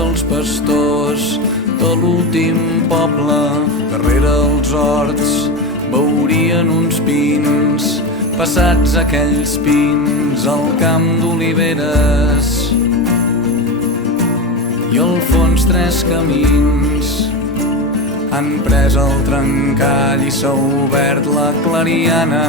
els pastors de l'últim poble, darrere els horts veurien uns pins. Passats aquells pins, el camp d'oliveres i al fons 3 camins. Han pres el trencall i s'ha obert la clariana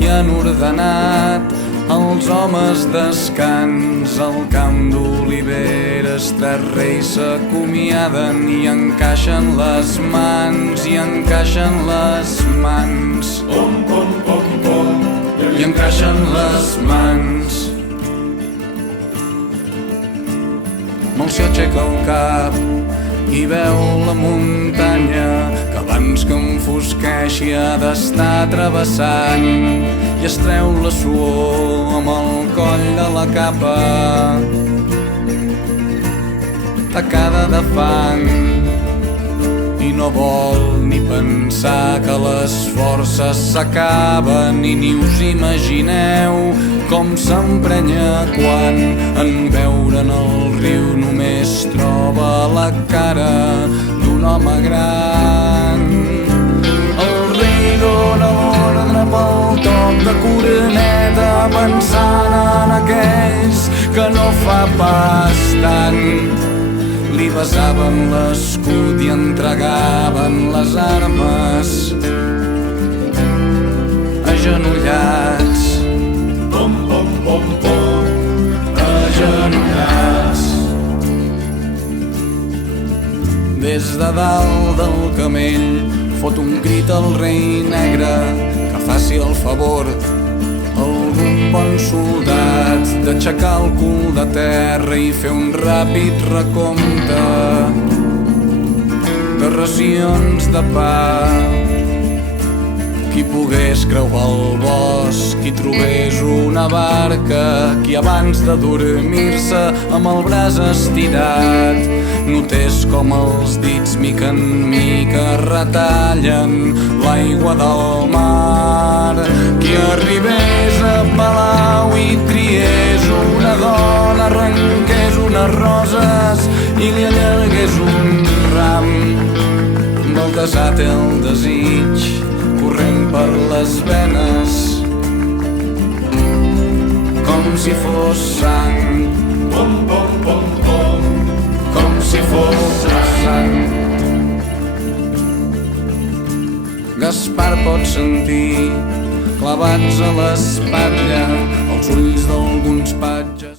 i han ordenat els homes descans. Al camp d'oliveres 3 reis s'acomiaden i encaixen les mans, i encaixen les mans, i encaixen les mans. Molt s'hi aixeca el cap i veu la muntanya que abans que enfosqueixi ha d'estar travessant, i es treu la suor amb el coll de la capa tacada de fang, i no vol ni pensar que les forces s'acaben. I ni us imagineu com s'emprenya quan en veure'n el riu només troba la cara d'un home gran. El rei dona l'ordre pel toc de corneta, pensant en aquells que no fa pas tant li besaven l'escut i entregaven les armes agenollats, agenollats. Des de dalt del camell fot un crit al rei negre que faci el favor algun bon soldat d'aixecar el cul de terra i fer un ràpid recompte de racions de pa. Qui pogués creuar el bosc, qui trobés una barca, qui abans de dormir-se amb el braç estirat notés com els dits mica en mica retallen l'aigua del mar. Qui arribés a Palau i triés una dona, arrenqués unes roses i li allargués un ram. Baltasar té el desig corrent per les venes com si fos sang, com si fos sang. Gaspar pot sentir clavats a l'espatlla els ulls d'alguns patges